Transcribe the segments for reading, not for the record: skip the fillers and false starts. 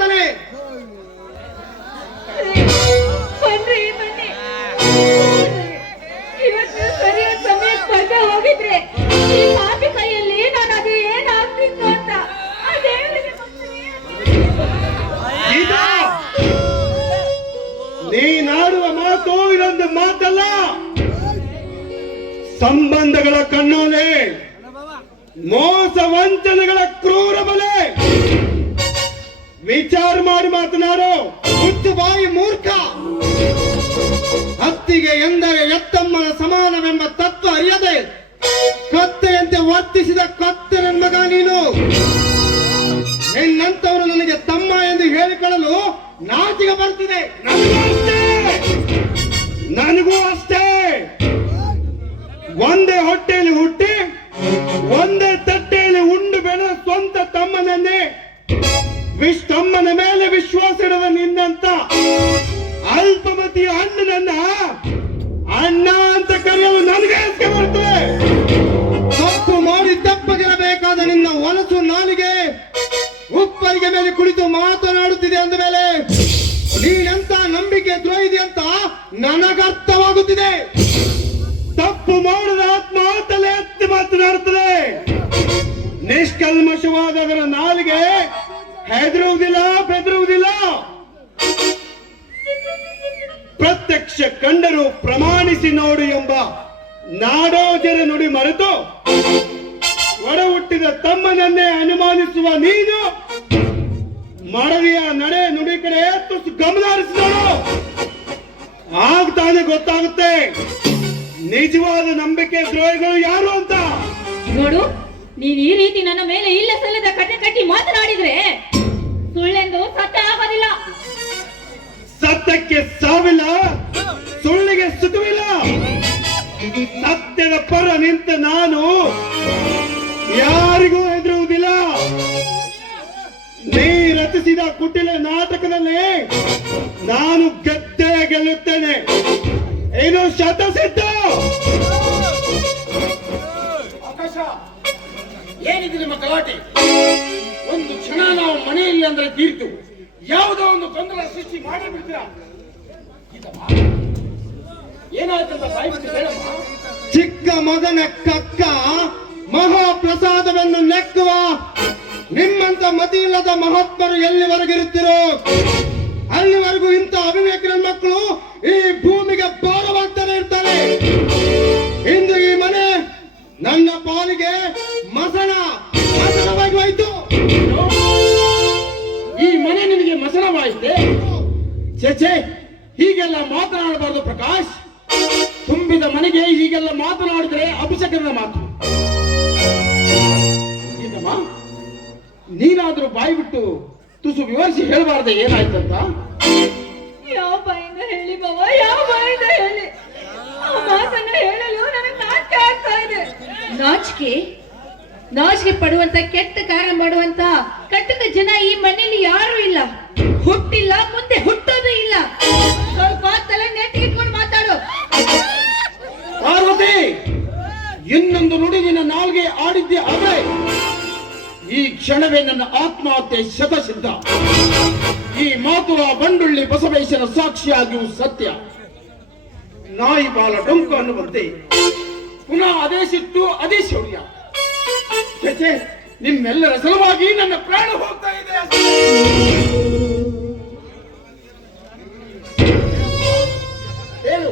ಮಾಡ್ತಾನೆ. ಇವತ್ತು ಸರಿಯಾದ ಸಮಯಕ್ಕೆ ಬರ್ತಾ ಹೋಗಿದ್ರೆ ಈ ಪಾಪಿ ಕೈಯಲ್ಲಿ ನಾನು ಅದು ಏನಾಗ್ತಿತ್ತು ಅಂತ ಅದೇ ನೀನಾಡುವ ಮಾತು ಇದೊಂದು ಮಾತಲ್ಲ, ಸಂಬಂಧಗಳ ಕಣ್ಣೋಲೆ, ಮೋಸ ವಂಚನೆಗಳ ಕ್ರೂರ ಬಲೆ. ವಿಚಾರ ಮಾಡಿ ಮಾತನಾಡು, ಹುಚ್ಚು ಬಾಯಿ ಮೂರ್ಖ. ಹತ್ತಿಗೆ ಎಂದರೆ ಎತ್ತಮ್ಮನ ಸಮಾನವೆಂಬ ತತ್ವ ಅರಿಯದೆ ಕತ್ತೆಯಂತೆ ವರ್ತಿಸಿದ ಕತ್ತೆ ನನ್ನ ಮಗ ನೀನು. ನಿನ್ನಂತವರು ನನಗೆ ತಮ್ಮ ಎಂದು ಹೇಳಿಕೊಳ್ಳಲು ನಾಚಿಕೆ ಬರ್ತಿದೆ. ನನಗೂ ಅಷ್ಟೇ. ಒಂದೇ ಹೊಟ್ಟೆಯಲ್ಲಿ ಹುಟ್ಟಿ ಒಂದೇ ತಟ್ಟೆಯಲ್ಲಿ ಉಂಡು ಬೆಳೆದ ಸ್ವಂತ ತಮ್ಮನನ್ನೇ ತಮ್ಮನ ಮೇಲೆ ವಿಶ್ವಾಸ ಇಡದ ನಿನ್ನಂತ ಅಲ್ಪಮತಿಯ ಅಣ್ಣನನ್ನ ಅಣ್ಣ ಅಂತ ಕರೆಯಲು ನನಗೆ ಅನಿಕೆ ಬರ್ತದೆ. ತಪ್ಪು ಮಾಡಿ ತಪ್ಪಗಿರಬೇಕಾದ ನಿನ್ನ ಹೊಲಸು ನಾಲಿಗೆ ಉಪ್ಪರಿಗೆ ಮೇಲೆ ಕುಳಿತು ಮಾತನಾಡುತ್ತಿದೆ ಅಂದ ಮೇಲೆ ನೀನೆಂತ ನಂಬಿಕೆ ದ್ರೋಹಿದೆ ಅಂತ ನನಗರ್ಥವಾಗುತ್ತಿದೆ. ತಪ್ಪು ಮಾಡಿದ ಆತ್ಮ ತಲೆ ಎತ್ತಿ ಮಾತನಾಡುತ್ತದೆ. ನಿಷ್ಕಲ್ಮಶವಾದ ಅದರ ನಾಲಿಗೆ ಹೆದರುವುದಿಲ್ಲ, ಬೆದರುವುದಿಲ್ಲ. ಪ್ರತ್ಯಕ್ಷ ಕಂಡರೂ ಪ್ರಮಾಣಿಸಿ ನೋಡು ಎಂಬ ನಾಡೋಜರ ನುಡಿ ಮರೆತು ಒಡ ಹುಟ್ಟಿದ ತಮ್ಮನನ್ನೇ ಅನುಮಾನಿಸುವ ನೀನು ಮಡದಿಯ ನಡೆ ನುಡಿ ಕಡೆ ತುಸು ಗಮನ ಹರಿಸಿದಳು. ಆಗ ತಾನೇ ಗೊತ್ತಾಗುತ್ತೆ ನಿಜವಾದ ನಂಬಿಕೆ ದ್ರೋಹಿಗಳು ಯಾರು ಅಂತ. ನೋಡು, ನೀನ್ ಈ ರೀತಿ ನನ್ನ ಮೇಲೆ ಇಲ್ಲ ಸಲ್ಲದ ಕಟ್ಟೆ ಕಟ್ಟಿ ಮಾತನಾಡಿದ್ರೆ ಸುಳ್ಳೆಂದು ಸತ್ಯ ಆಗೋದಿಲ್ಲ. ಸತ್ಯಕ್ಕೆ ಸಾವಿಲ್ಲ, ಸುಳ್ಳಿಗೆ ಸುಖವಿಲ್ಲ. ಸತ್ಯದ ಪರ ನಿಂತ ನಾನು ಯಾರಿಗೂ ಹೆದರುವುದಿಲ್ಲ. ನೀ ರಚಿಸಿದ ಕುಟಿಲ ನಾಟಕದಲ್ಲಿ ನಾನು ಗೆದ್ದೇ ಗೆಲ್ಲುತ್ತೇನೆ. ಏನು ಶತಸಿದ್ಧ? ಆಕಾಶ, ಏನಿದೆ ನಿಮ್ಮ ಗಲಾಟೆ? ಒಂದು ಕ್ಷಣ ನಾವು ಮನೆಯಲ್ಲಿ ಅಂದ್ರೆ ತೀರ್ತು ಯಾವುದೋ ಒಂದು ಗೊಂದಲ ಸೃಷ್ಟಿ ಮಾಡಿ ಬಿಡ್ತೀರಾ? ಏನಾಯ್ತಂತ ಬಾಯ್ಬಿಟ್ಟು ಹೇಳಮ್ಮ. ಚಿಕ್ಕ ಮಗನ ಕಕ್ಕ ಮಹಾಪ್ರಸಾದವನ್ನು ನೆಕ್ಕುವ ನಿಮ್ಮಂತ ಮತಿ ಇಲ್ಲದ ಮಹಾತ್ಮರು ಎಲ್ಲಿವರೆಗಿರುತ್ತೀರೋ ಅಲ್ಲಿವರೆಗೂ ಇಂಥ ಅವಿವೇಕನ ಮಕ್ಕಳು ಈ ಭೂಮಿಗೆ ಭಾರವಾಗ್ತಾನೆ ಇರ್ತಾರೆ. ಇಂದು ಈ ಮನೆ ನನ್ನ ಪಾಲಿಗೆ ಮಸಣವಾಗಿ ಹೋಯ್ತು. ಈ ಮನೆ ನಿನಗೆ ಮಸಣವಾಯಿತೆ? ಛೇ, ಹೀಗೆಲ್ಲ ಮಾತನಾಡಬಾರದು ಪ್ರಕಾಶ್. ತುಂಬಿದ ಮನೆಗೆ ಹೀಗೆಲ್ಲ ಮಾತನಾಡಿದ್ರೆ ಅಭಿಷೇಕದ ಮಾತು. ಇದಮ್ಮ, ನೀನಾದ್ರೂ ಬಾಯಿ ಬಿಟ್ಟು ತುಸು ವಿವರಿಸಿ ಹೇಳಬಾರ್ದೆ ಏನಾಯ್ತಂತ? ಯಾವ ಬಾಯಿಂದ ಹೇಳಿ ಬಾವ, ಯಾವ ಬಾಯಿಂದ ಹೇಳಿ? ಆ ಮಾತನ್ನ ಹೇಳಲು ನನಗೆ ನಾಚಿಕೆ ಆಗ್ತಾ ಇದೆ. ನಾಚಿಕೆ ಪಡುವಂತ ಕೆಟ್ಟ ಕಾರ್ಯ ಮಾಡುವಂತ ಕಟ್ಟಕ ಜನ ಈ ಮನೆಯಲ್ಲಿ ಯಾರು ಇಲ್ಲ, ಹುಟ್ಟಿಲ್ಲ, ಮುಂದೆ ಹುಟ್ಟೋದು ಇಲ್ಲ. ಸ್ವಲ್ಪ ತಲೆ ನೆಟ್ಟಿಗಿಟ್ಕೊಂಡು ಮಾತಾಡು. ಪಾರ್ವತಿ, ಇನ್ನೊಂದು ನುಡಿ ನಿನ್ನ ನಾಲ್ಗೆ ಆಡಿದ್ದೆ ಆದ್ರೆ ಈ ಕ್ಷಣವೇ ನನ್ನ ಆತ್ಮಹತ್ಯೆ ಶತಸಿದ್ಧ. ಈ ಮಾತು ಆ ಬಂಡುಳ್ಳಿ ಬಸವೇಶನ ಸಾಕ್ಷಿಯಾಗಿಯೂ ಸತ್ಯ. ನಾಯಿ ಬಾಲ ಡೊಂಕು ಅನ್ನುವಂತೆ ಪುನಃ ಅದೇ ಸಿಟ್ಟು, ಅದೇ ಶೌರ್ಯ. ಛೇ, ನಿಮ್ಮೆಲ್ಲರ ಸಲುವಾಗಿ ನನ್ನ ಪ್ರಾಣ ಹೋಗ್ತಾ ಇದೆ. ಹೇಳು,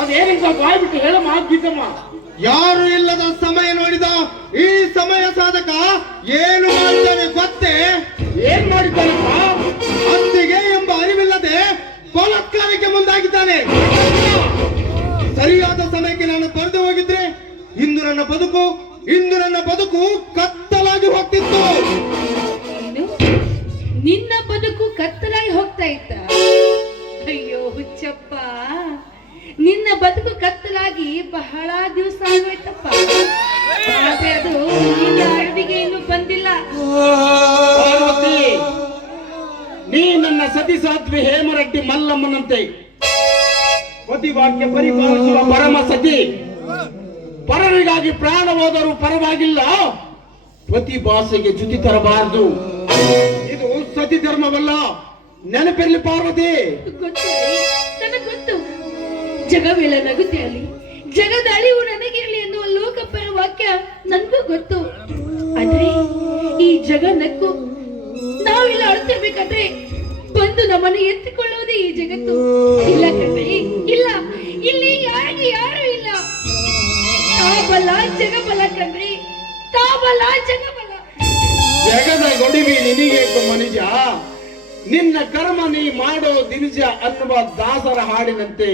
ಅದೇನಿಂದ ಬಾಯ್ ಬಿಟ್ಟು ಹೇಳಮ್ಮ ಗೀತಮ್ಮ. ಯಾರು ಇಲ್ಲದ ಸಮಯ ನೋಡಿದ ಈ ಸಮಯ ಸಾಧಕ ಏನು ಮಾಡ್ತಾನೆ ಗೊತ್ತೇ? ಏನ್ ಮಾಡಿದ್ದಾನಪ್ಪ? ಹತ್ತಿಗೆ ಎಂಬ ಅರಿವಿಲ್ಲದೆ ಬಲಾತ್ಕಾರಕ್ಕೆ ಮುಂದಾಗಿದ್ದಾನೆ. ಸರಿಯಾದ ಸಮಯಕ್ಕೆ ನಾನು ಬರೆದು ಹೋಗಿದ್ರೆ ಇಂದು ನನ್ನ ಬದುಕು ಕತ್ತಲಾಗಿ ಹೋಗ್ತಿತ್ತು. ನಿನ್ನ ಬದುಕು ಕತ್ತಲಾಗಿ ಹೋಗ್ತಾ ಇತ್ತ? ಅಯ್ಯೋ ಹುಚ್ಚಪ್ಪ, ನಿನ್ನ ಬದುಕು ಕತ್ತಲಾಗಿ ಬಹಳ ದಿವಸ ಆಗೋಯ್ತಪ್ಪ. ಆದ್ರೆ ಅದು ನಿನ್ನ ಅರಿವಿಗೆ ಇನ್ನೂ ಬಂದಿಲ್ಲ. ಪಾರ್ವತಿ, ನೀ ನನ್ನ ಸತಿ ಸಾಧ್ವಿ ಹೇಮರೆಡ್ಡಿ ಮಲ್ಲಮ್ಮನಂತೆ ಪತಿವಾಕ್ಯ ಪರಿಪಾಲಿಸುವ ಪರಮ ಸತಿ. ಪರರಿಗಾಗಿ ಪ್ರಾಣ ಹೋದರೂ ಪರವಾಗಿಲ್ಲ, ಪತಿ ಭಾಷೆಗೆ ಚ್ಯುತಿ ತರಬಾರದು. ಇದು ಯತಿ ಧರ್ಮವಲ್ಲ, ನೆನಪಿರ್ಲಿ ಪಾರ್ವತಿ. ಗೊತ್ತು ನನಗೆ ಗೊತ್ತು. ಜಗವೆಲ್ಲ ನಗುತ್ತೆ ಅಲ್ಲಿ, ಜಗದ ಅಳಿವು ನನಗಿರಲಿ ಎನ್ನುವ ಲೋಕಪರ ವಾಕ್ಯ ನನ್ಗೂ ಗೊತ್ತು. ಆದ್ರೆ ಈ ಜಗನ್ನಕ್ಕೂ ನಾವೆಲ್ಲ ಅಳ್ತಿರ್ಬೇಕಾದ್ರೆ ಬಂದು ನಮ್ಮನ್ನು ಎತ್ತಿಕೊಳ್ಳುವುದೇ ಈ ಜಗತ್ತು. ಇಲ್ಲ ಕಣ್ರಿ, ಇಲ್ಲ, ಇಲ್ಲಿ ಯಾರು ಇಲ್ಲ. ತಾಬಲ ಜಗಬಲ ಕಣ್ರಿ, ತಾಬಲ ಜಗಬಲ. ಜಗದ ಗೊಡಿವಿ ನಿನಗೆ ಮನುಜ, ನಿನ್ನ ಕರ್ಮ ನೀ ಮಾಡೋ ದಿನಿಜ ಅನ್ನುವ ದಾಸರ ಹಾಡಿನಂತೆ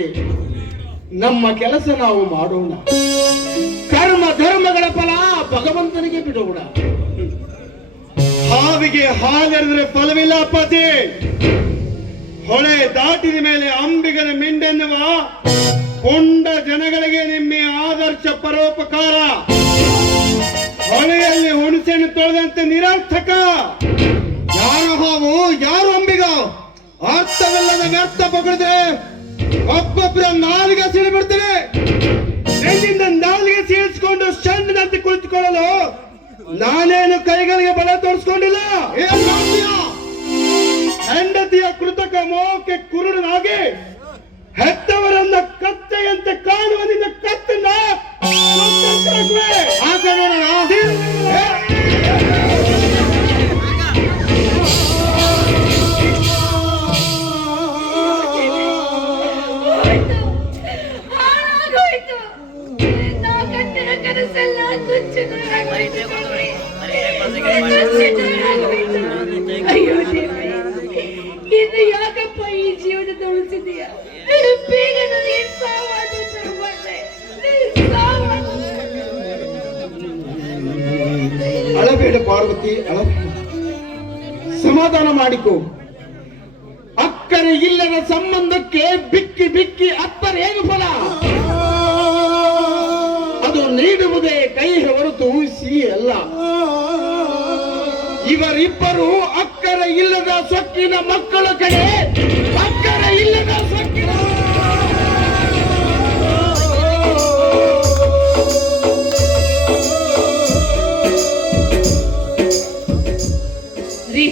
ನಮ್ಮ ಕೆಲಸ ನಾವು ಮಾಡೋಣ. ಕರ್ಮ ಧರ್ಮಗಳ ಫಲ ಭಗವಂತನಿಗೆ ಬಿಡೋಣ. ಹಾವಿಗೆ ಹಾಲೆರೆದ್ರೆ ಫಲವಿಲ್ಲ ಅಪ್ಪಾಜಿ. ಹೊಳೆ ದಾಟಿದ ಮೇಲೆ ಅಂಬಿಗನ ಮಿಂಡೆನ್ನುವ ಕೊಂಡ ಜನಗಳಿಗೆ ನಿಮ್ಮ ಆದರ್ಶ ಪರೋಪಕಾರ. ಹೊಳೆಯಲ್ಲಿ ಹುಣಸೆಯನ್ನು ತೊಳೆದಂತೆ ನಿರರ್ಥಕ. ಯಾರು ಹಾವು ಯಾರು ಅಂಬಿಗ ಅರ್ಥವಿಲ್ಲದ ವ್ಯರ್ಥ ಪಗಳಿದ್ರೆ ಒಬ್ಬೊಬ್ಬರ ನಾಲಿಗೆ ಸೀಳಿಬಿಡ್ತೀನಿ. ನಿನ್ನಿಂದ ನಾಲಿಗೆ ಸೀಳಿಸಿಕೊಂಡು ಸಣ್ಣದಂತೆ ಕುಳಿತುಕೊಳ್ಳಲು ನಾನೇನು ಕೈಗಳಿಗೆ ಬಲ ತೋರಿಸ್ಕೊಂಡಿಲ್ಲ. ಹೆಂಡತಿಯ ಕೃತಕ ಮೋಹಕ್ಕೆ ಕುರುಡನಾಗಿ ಹೆತ್ತವರನ್ನ ಕತ್ತೆಯಂತೆ ಕಾಣುವ ನಿನ್ನ ಕತ್ತನ್ನ ಹಾಳಾಗೋಯ್ತು. ನಾವು ಕಟ್ಟಿದ ಕನಸೆಲ್ಲ ನುಚ್ಚು ನೂರಾಗೋಯ್ತು. ಅಯ್ಯೋ ದೇವ್ರೇ, ಇನ್ನು ಯಾಕಪ್ಪ ಈ ಜೀವನದ ಉಳಿಸಿದೀಯ? ಬೇಗ ನನಗೆ ಸಾವಾದದ್ದು ಬಂದೆ. ಅಳಬೇಡ ಪಾರ್ವತಿ, ಅಳಬೇಡ. ಸಮಾಧಾನ ಮಾಡಿಕೊ. ಅಕ್ಕರೆ ಇಲ್ಲದ ಸಂಬಂಧಕ್ಕೆ ಬಿಕ್ಕಿ ಬಿಕ್ಕಿ ಅತ್ತರೆ ಏನು ಫಲ? ಅದು ನೀಡುವುದೇ ಕೈ ಹೊರತು ಸಿಹಿ ಅಲ್ಲ. ಇವರಿಬ್ಬರು ಅಕ್ಕರೆ ಇಲ್ಲದ ಸೊಕ್ಕಿನ ಮಕ್ಕಳ ಕಡೆ, ಅಕ್ಕರೆ ಇಲ್ಲದ ಸೊಕ್ಕಿನ ರೀ.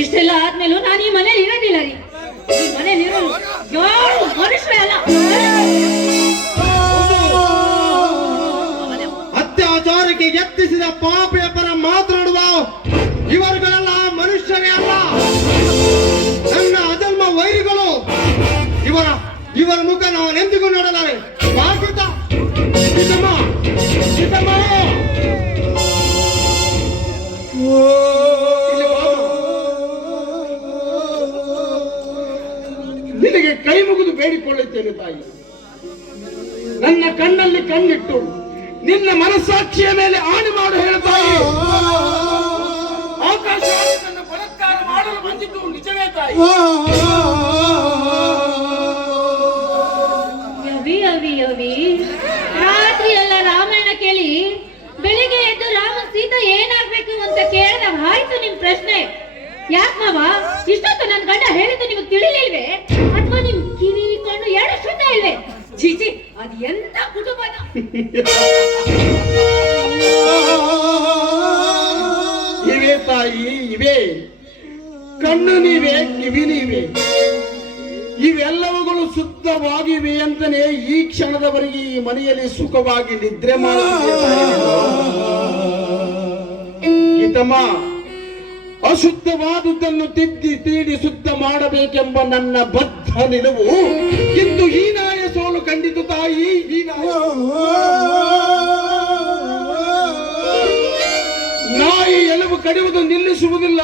ಇಷ್ಟೆಲ್ಲ ಆದ್ಮೇಲೂ ನಾನು ಈ ಮನೇಲಿ ಇರೋದಿಲ್ಲ ರೀ. ಈ ಮನೇಲಿ ಇರೋದು ಯಾರು ಮನುಷ್ಯರೇ ಅಲ್ಲ. ಅತ್ಯಾಚಾರಕ್ಕೆ ಯತ್ನಿಸಿದ ಪಾಪಿಯ ಪರ ಮಾತನಾಡುವ ಇವರುಗಳೆಲ್ಲ ಮನುಷ್ಯರೇ ಅಲ್ಲ, ನನ್ನ ಅಧರ್ಮ ವೈರಿಗಳು. ಇವರ ಮುಖ ನಾವು ಎಂದಿಗೂ ನೋಡಲಾರೆ. ನಿನಗೆ ಕೈ ಮುಗಿದು ಬೇಡಿಕೊಳ್ಳುತ್ತೇನೆ ತಾಯಿ. ನನ್ನ ಕಣ್ಣಲ್ಲಿ ಕಣ್ಣಿಟ್ಟು ನಿನ್ನ ಮನಸ್ಸಾಕ್ಷಿಯ ಮೇಲೆ ಆಣೆ ಮಾಡು ಹೇಳ್ತಾಯಿ. ಆಕಾಶ ನನ್ನ ಬಲಾತ್ಕಾರ ಮಾಡಲು ಬಂದಿದ್ದು ನಿಜವೇ ತಾಯಿ. ಯವಿ ರಾತ್ರಿ ಎಲ್ಲ ರಾಮಾಯಣ ಕೇಳಿ ಬೆಳಿಗ್ಗೆ ಎದ್ದು ರಾಮ ಸೀತಾ ಏನಾಗ್ಬೇಕು ಅಂತ ಕೇಳಿದಾಗ ಆಯ್ತು ನಿಮ್ ಪ್ರಶ್ನೆ. ಯಾಕೆ ಮಾವ ಇಷ್ಟೊತ್ತು ನನ್ನ ಗಂಡ ಹೇಳಿದ್ದು ನಿಮಗೆ ತಿಳಿಲಿಲ್ವೇ? ಅಥವಾ ನಿಮ್ ಕಿವಿ ಕಣ್ಣು ಎರಡು ಶುದ್ಧ ಇಲ್ವೇ? ಚೀಚಿ, ಅದ್ ಎಂತ ಕುಟುಂಬದ. ಇವೆ ತಾಯಿ, ಇವೆ ಕಣ್ಣು ನೀವೇ, ಕಿವಿ ನೀವೇ. ಇವೆಲ್ಲವುಗಳು ಶುದ್ಧವಾಗಿವೆ ಅಂತಲೇ ಈ ಕ್ಷಣದವರೆಗೆ ಈ ಮನೆಯಲ್ಲಿ ಸುಖವಾಗಿ ನಿದ್ರೆ ಗೀತಮ್ಮ, ಅಶುದ್ಧವಾದುದನ್ನು ತಿದ್ದಿ ತೀಡಿ ಶುದ್ಧ ಮಾಡಬೇಕೆಂಬ ನನ್ನ ಬದ್ಧ ನಿಲುವು ಇಂದು ಹೀನಾಯ ಸೋಲು ಕಂಡಿತು ತಾಯಿ. ನಾಯಿ ಎಲುಬು ಕಡಿಯುವುದು ನಿಲ್ಲಿಸುವುದಿಲ್ಲ,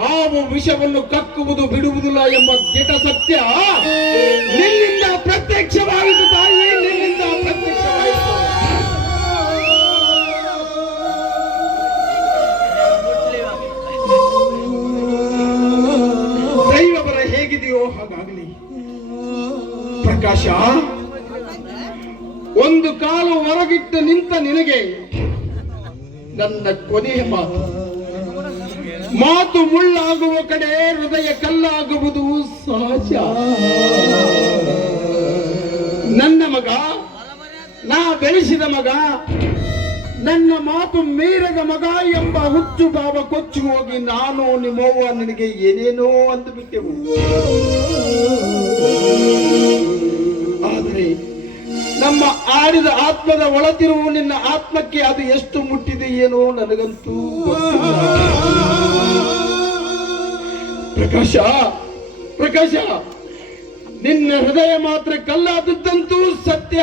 ಹಾವು ವಿಷವನ್ನು ಕಕ್ಕುವುದು ಬಿಡುವುದಿಲ್ಲ ಎಂಬ ದಿಟ ಸತ್ಯ ನಿನ್ನಿಂದ ಪ್ರತ್ಯಕ್ಷವಾಯಿತು ತಾಯಿ, ನಿನ್ನಿಂದ ಪ್ರತ್ಯಕ್ಷವಾಯಿತು. ದೈವಬರ ಹೇಗಿದೆಯೋ ಹಾಗಾಗಲಿ. ಪ್ರಕಾಶ, ಒಂದು ಕಾಲು ಹೊರಗಿಟ್ಟು ನಿಂತ ನಿನಗೆ ನನ್ನ ಕೊನೆಯ ಮಾತು ಮುಳ್ಳಾಗುವ ಕಡೆ ಹೃದಯ ಕಲ್ಲಾಗುವುದು ಸಹಜ. ನನ್ನ ಮಗ, ನಾ ಬೆಳೆಸಿದ ಮಗ, ನನ್ನ ಮಾತು ಮೀರದ ಮಗ ಎಂಬ ಹುಚ್ಚು ಭಾವ ಕೊಚ್ಚಿ ಹೋಗಿ ನಾನು ನಿಮ್ಮವ್ವ ನಿನಗೆ ಏನೇನೋ ಅಂದುಬಿಟ್ಟೆವು. ಆದರೆ ನಮ್ಮ ಆಡಿದ ಆತ್ಮದ ಒಳತಿರುವು ನಿನ್ನ ಆತ್ಮಕ್ಕೆ ಅದು ಎಷ್ಟು ಮುಟ್ಟಿದೆ ಏನೋ ನನಗಂತೂ ಗೊತ್ತಿಲ್ಲ. ಪ್ರಕಾಶ, ಪ್ರಕಾಶ, ನಿನ್ನ ಹೃದಯ ಮಾತ್ರ ಕಲ್ಲಾದದ್ದಂತೂ ಸತ್ಯ.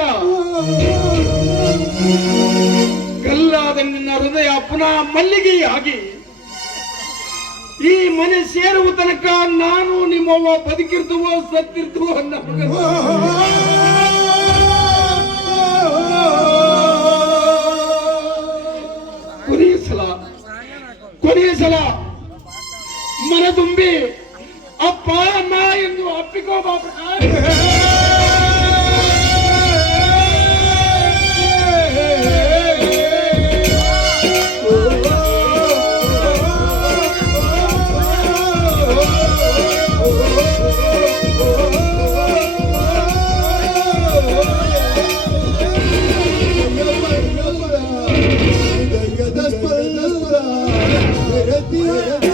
ಕಲ್ಲಾದ ನಿನ್ನ ಹೃದಯ ಪುನಃ ಮಲ್ಲಿಗೆಯಾಗಿ ಈ ಮನೆ ಸೇರುವ ತನಕ ನಾನು ನಿಮ್ಮವ್ವ ಬದುಕಿರ್ತವೋ ಸತ್ತಿರ್ತವೋ ಕೊನೆಯ ಸಲ ಮನ ತುಂಬಿ ಅಪ್ಪ ಅಮ್ಮ ಎಂದು ಅಪ್ಪಿಕೋ ಬಾಬು. Desperada,